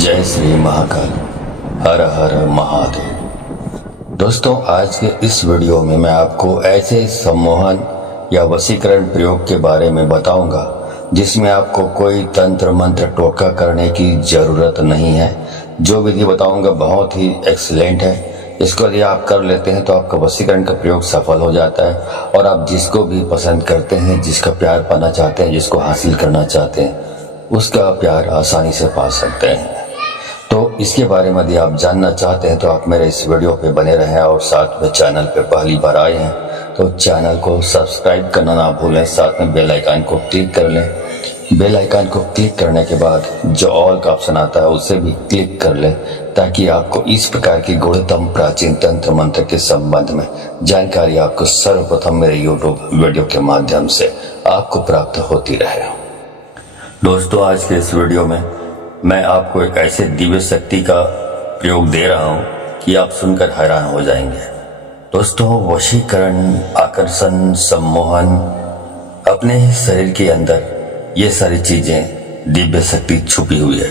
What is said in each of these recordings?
जय श्री महाकाल। हर हर महादेव। दोस्तों, आज के इस वीडियो में मैं आपको ऐसे सम्मोहन या वशीकरण प्रयोग के बारे में बताऊंगा जिसमें आपको कोई तंत्र मंत्र टोटका करने की जरूरत नहीं है। जो विधि बताऊंगा बहुत ही एक्सीलेंट है। इसको यदि आप कर लेते हैं तो आपका वशीकरण का प्रयोग सफल हो जाता है और आप जिसको भी पसंद करते हैं, जिसका प्यार पाना चाहते हैं, जिसको हासिल करना चाहते हैं, उसका प्यार आसानी से पा सकते हैं। तो इसके बारे में यदि आप जानना चाहते हैं तो आप मेरे इस वीडियो पे बने रहें और साथ में चैनल पे पहली बार आए हैं तो चैनल को सब्सक्राइब करना ना भूलें, साथ में बेल आइकन को क्लिक कर लें। बेल आइकन को क्लिक करने के बाद जो ऑल का ऑप्शन आता है उसे भी क्लिक कर लें ताकि आपको इस प्रकार की गुणतम प्राचीन तंत्र मंत्र के संबंध में जानकारी आपको सर्वप्रथम मेरे यूट्यूब वीडियो के माध्यम से आपको प्राप्त होती रहे। दोस्तों, आज के इस वीडियो में मैं आपको एक ऐसे दिव्य शक्ति का प्रयोग दे रहा हूं कि आप सुनकर हैरान हो जाएंगे। दोस्तों, वशीकरण, आकर्षण, सम्मोहन, अपने ही शरीर के अंदर ये सारी चीजें दिव्य शक्ति छुपी हुई है।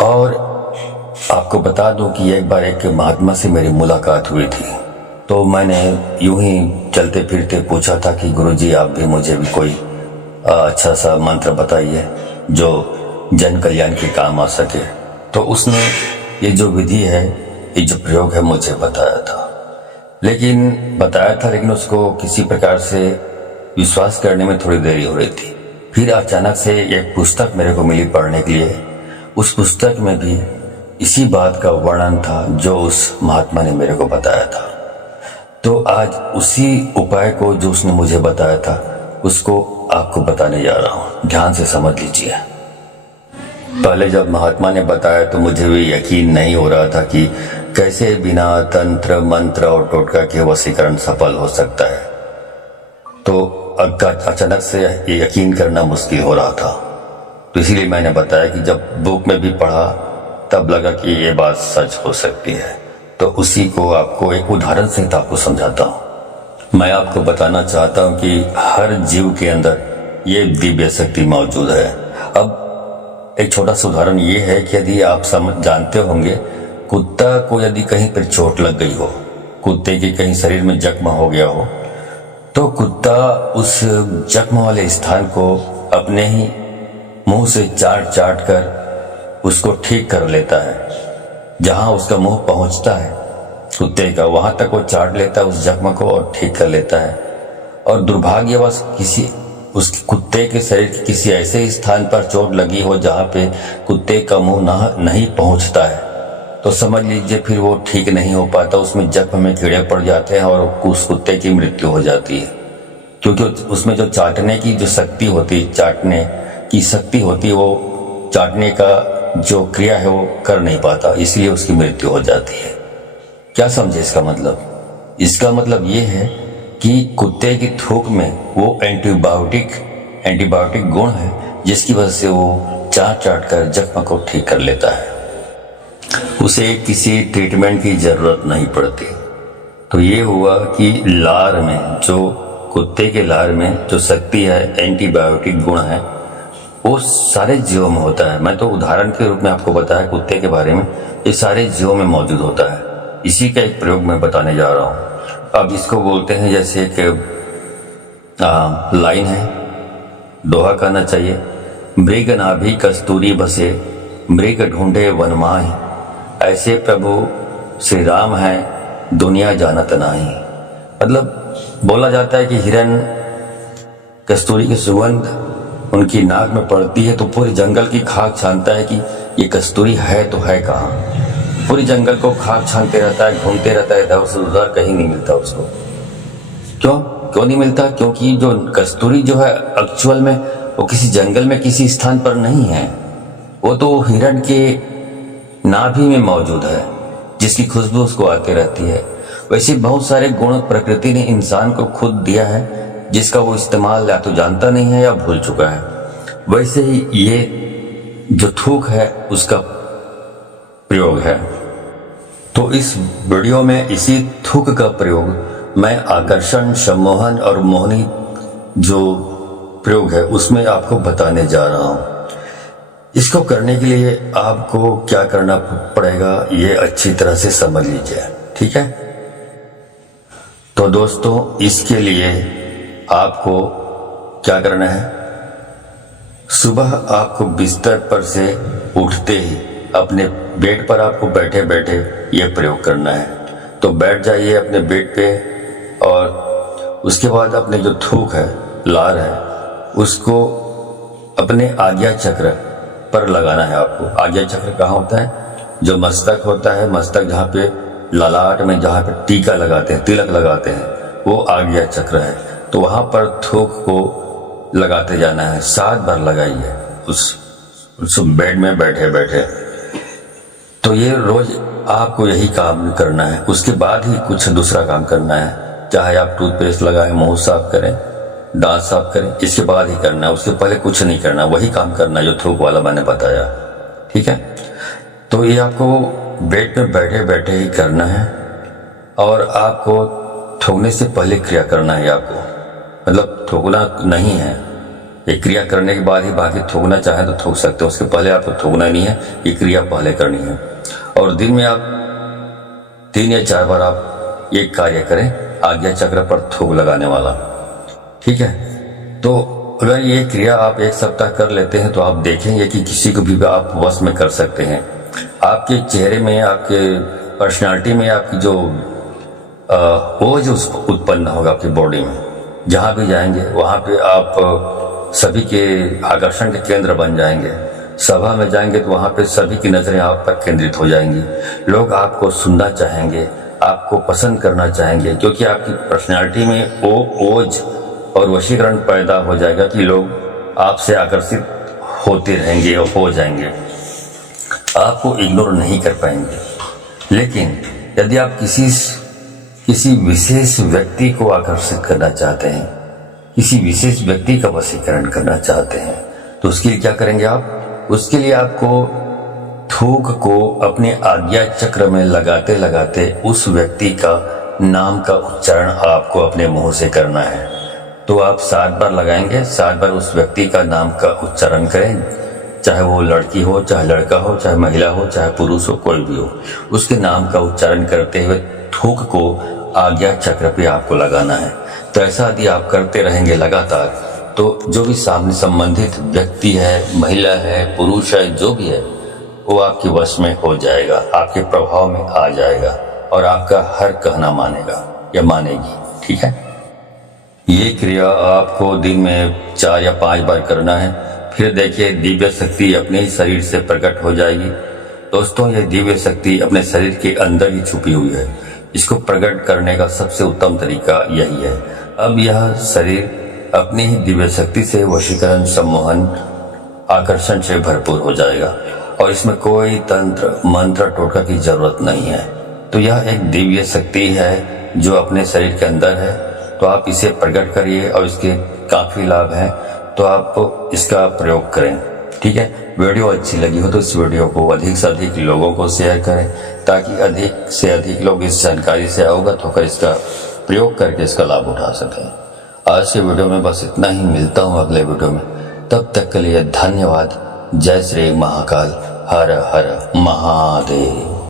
और आपको बता दूं कि एक बार एक महात्मा से मेरी मुलाकात हुई थी तो मैंने यूं ही चलते फिरते पूछा था कि गुरुजी, आप भी मुझे भी कोई अच्छा सा मंत्र बताइए जो जन कल्याण के काम आ सके। तो उसने ये जो विधि है, ये जो प्रयोग है, मुझे बताया था लेकिन उसको किसी प्रकार से विश्वास करने में थोड़ी देरी हो रही थी। फिर अचानक से एक पुस्तक मेरे को मिली पढ़ने के लिए। उस पुस्तक में भी इसी बात का वर्णन था जो उस महात्मा ने मेरे को बताया था। तो आज उसी उपाय को जो उसने मुझे बताया था उसको आपको बताने जा रहा हूं। ध्यान से समझ लीजिए। पहले जब महात्मा ने बताया तो मुझे भी यकीन नहीं हो रहा था कि कैसे बिना तंत्र मंत्र और टोटका के वशीकरण सफल हो सकता है। तो अचानक से यकीन करना मुश्किल हो रहा था। तो इसीलिए मैंने बताया कि जब बुक में भी पढ़ा तब लगा कि ये बात सच हो सकती है। तो उसी को आपको एक उदाहरण सहित आपको समझाता हूँ। मैं आपको बताना चाहता हूँ कि हर जीव के अंदर ये दिव्य शक्ति मौजूद है। अब एक छोटा सा उदाहरण ये है कि यदि आप जानते होंगे, कुत्ता को यदि कहीं पर चोट लग गई हो, कुत्ते के कहीं शरीर में जख्म हो गया हो, तो कुत्ता उस जख्म वाले स्थान को अपने ही मुंह से चाट चाट कर उसको ठीक कर लेता है। जहां उसका मुंह पहुंचता है कुत्ते का, वहां तक वो चाट लेता है उस जख्म को और ठीक कर लेता है। और दुर्भाग्यवश उस कुत्ते के शरीर के किसी ऐसे स्थान पर चोट लगी हो जहां पे कुत्ते का मुंह नहीं पहुंचता है, तो समझ लीजिए फिर वो ठीक नहीं हो पाता। उसमें जख्म में कीड़े पड़ जाते हैं और उस कुत्ते की मृत्यु हो जाती है, क्योंकि उसमें जो चाटने की जो शक्ति होती है, चाटने की शक्ति होती है, वो चाटने का जो क्रिया है वो कर नहीं पाता, इसलिए उसकी मृत्यु हो जाती है। क्या समझे इसका मतलब? इसका मतलब ये है कि कुत्ते की थूक में वो एंटीबायोटिक गुण है जिसकी वजह से वो चाट चाट कर जख्म को ठीक कर लेता है। उसे किसी ट्रीटमेंट की जरूरत नहीं पड़ती। तो ये हुआ कि लार में, जो कुत्ते के लार में जो शक्ति है, एंटीबायोटिक गुण है, वो सारे जीवों में होता है। मैं तो उदाहरण के रूप में आपको बताया कुत्ते के बारे में, ये सारे जीवों में मौजूद होता है। इसी का एक प्रयोग मैं बताने जा रहा हूँ। अब इसको बोलते हैं, जैसे एक लाइन है, दोहा कहना चाहिए, मृग नाभि कस्तूरी बसे, मृग ढूंढे वन माही, ऐसे प्रभु श्री राम है दुनिया जानत नाही। मतलब बोला जाता है कि हिरन कस्तूरी की सुगंध उनकी नाक में पड़ती है तो पूरे जंगल की खाक छानता है कि ये कस्तूरी है तो है कहाँ। पूरी जंगल को खाक छानते रहता है, घूमते रहता है, इधर से उधर, कहीं नहीं मिलता उसको। क्यों नहीं मिलता? क्योंकि जो कस्तूरी जो है एक्चुअल में वो किसी जंगल में किसी स्थान पर नहीं है, वो तो हिरण के नाभि में मौजूद है जिसकी खुशबू उसको आती रहती है। वैसे बहुत सारे गुण प्रकृति ने इंसान को खुद दिया है जिसका वो इस्तेमाल या तो जानता नहीं है या भूल चुका है। वैसे ही ये जो थूक है उसका प्रयोग है। तो इस वीडियो में इसी थूक का प्रयोग मैं आकर्षण, सम्मोहन और मोहनी जो प्रयोग है उसमें आपको बताने जा रहा हूं। इसको करने के लिए आपको क्या करना पड़ेगा ये अच्छी तरह से समझ लीजिए, ठीक है। तो दोस्तों, इसके लिए आपको क्या करना है, सुबह आपको बिस्तर पर से उठते ही अपने बेड पर आपको बैठे बैठे ये प्रयोग करना है। तो बैठ जाइए अपने बेड पे और उसके बाद अपने जो थूक है, लार है, उसको अपने आज्ञा चक्र पर लगाना है आपको। आज्ञा चक्र कहाँ होता है, जो मस्तक होता है, मस्तक जहाँ पे ललाट में जहाँ पे टीका लगाते हैं, तिलक लगाते हैं, वो आज्ञा चक्र है। तो वहाँ पर थूक को लगाते जाना है, 7 बार लगाइए उस बेड में बैठे बैठे। तो ये रोज आपको यही काम करना है। उसके बाद ही कुछ दूसरा काम करना है, चाहे आप टूथपेस्ट लगाएं, मुंह साफ करें, दांत साफ करें, इसके बाद ही करना है। उसके पहले कुछ नहीं करना, वही काम करना है जो थूक वाला मैंने बताया, ठीक है। तो ये आपको बेड में बैठे बैठे ही करना है और आपको थूकने से पहले क्रिया करना है आपको, मतलब थूकना नहीं है। ये क्रिया करने के बाद ही बाकी थूकना चाहे तो थूक सकते हो, उसके पहले आपको थूकना नहीं है, ये क्रिया पहले करनी है। और दिन में आप 3 या 4 बार आप ये कार्य करें, आज्ञा चक्र पर थूक लगाने वाला, ठीक है। तो अगर ये क्रिया आप 1 सप्ताह कर लेते हैं तो आप देखेंगे कि किसी को भी आप वश में कर सकते हैं। आपके चेहरे में, आपके पर्सनालिटी में आपकी जो ओज उत्पन्न होगा आपकी बॉडी में, जहाँ भी जाएंगे वहाँ पे आप सभी के आकर्षण के केंद्र बन जाएंगे। सभा में जाएंगे तो वहाँ पे सभी की नजरें आप पर केंद्रित हो जाएंगी। लोग आपको सुनना चाहेंगे, आपको पसंद करना चाहेंगे, क्योंकि आपकी पर्सनालिटी में वो ओज और वशीकरण पैदा हो जाएगा कि लोग आपसे आकर्षित होते रहेंगे और हो जाएंगे, आपको इग्नोर नहीं कर पाएंगे। लेकिन यदि आप किसी विशेष व्यक्ति को आकर्षित करना चाहते हैं, किसी विशेष व्यक्ति का वशीकरण करना चाहते हैं, तो उसके लिए क्या करेंगे आप, उसके लिए आपको थूक को अपने आज्ञा चक्र में लगाते लगाते उस व्यक्ति का नाम का उच्चारण आपको अपने मुंह से करना है। तो आप 7 बार लगाएंगे, 7 बार उस व्यक्ति का नाम का उच्चारण करें, चाहे वो लड़की हो, चाहे लड़का हो, चाहे महिला हो, चाहे पुरुष हो, कोई भी हो, उसके नाम का उच्चारण करते हुए थूक को आज्ञा चक्र पे आपको लगाना है। तो ऐसा यदि आप करते रहेंगे लगातार, तो जो भी सामने संबंधित व्यक्ति है, महिला है, पुरुष है, जो भी है, वो आपके वश में हो जाएगा, आपके प्रभाव में आ जाएगा और आपका हर कहना मानेगा या मानेगी, ठीक है। ये क्रिया आपको दिन में 4 या 5 बार करना है। फिर देखिए दिव्य शक्ति अपने ही शरीर से प्रकट हो जाएगी। दोस्तों, ये दिव्य शक्ति अपने शरीर के अंदर ही छुपी हुई है। इसको प्रकट करने का सबसे उत्तम तरीका यही है। अब यह शरीर अपनी ही दिव्य शक्ति से वशीकरण, सम्मोहन, आकर्षण से भरपूर हो जाएगा और इसमें कोई तंत्र, मंत्र, टोटका की जरूरत नहीं है। तो यह एक दिव्य शक्ति है जो अपने शरीर के अंदर है। तो आप इसे प्रकट करिए और इसके काफी लाभ हैं, तो आप इसका प्रयोग करें, ठीक है। वीडियो अच्छी लगी हो तो इस वीडियो को अधिक से अधिक लोगों को शेयर करें, ताकि अधिक से अधिक लोग इस जानकारी से अवगत होकर इसका प्रयोग करके इसका लाभ उठा सकें। आज के वीडियो में बस इतना ही, मिलता हूँ अगले वीडियो में। तब तक के लिए धन्यवाद। जय श्री महाकाल, हर हर महादेव।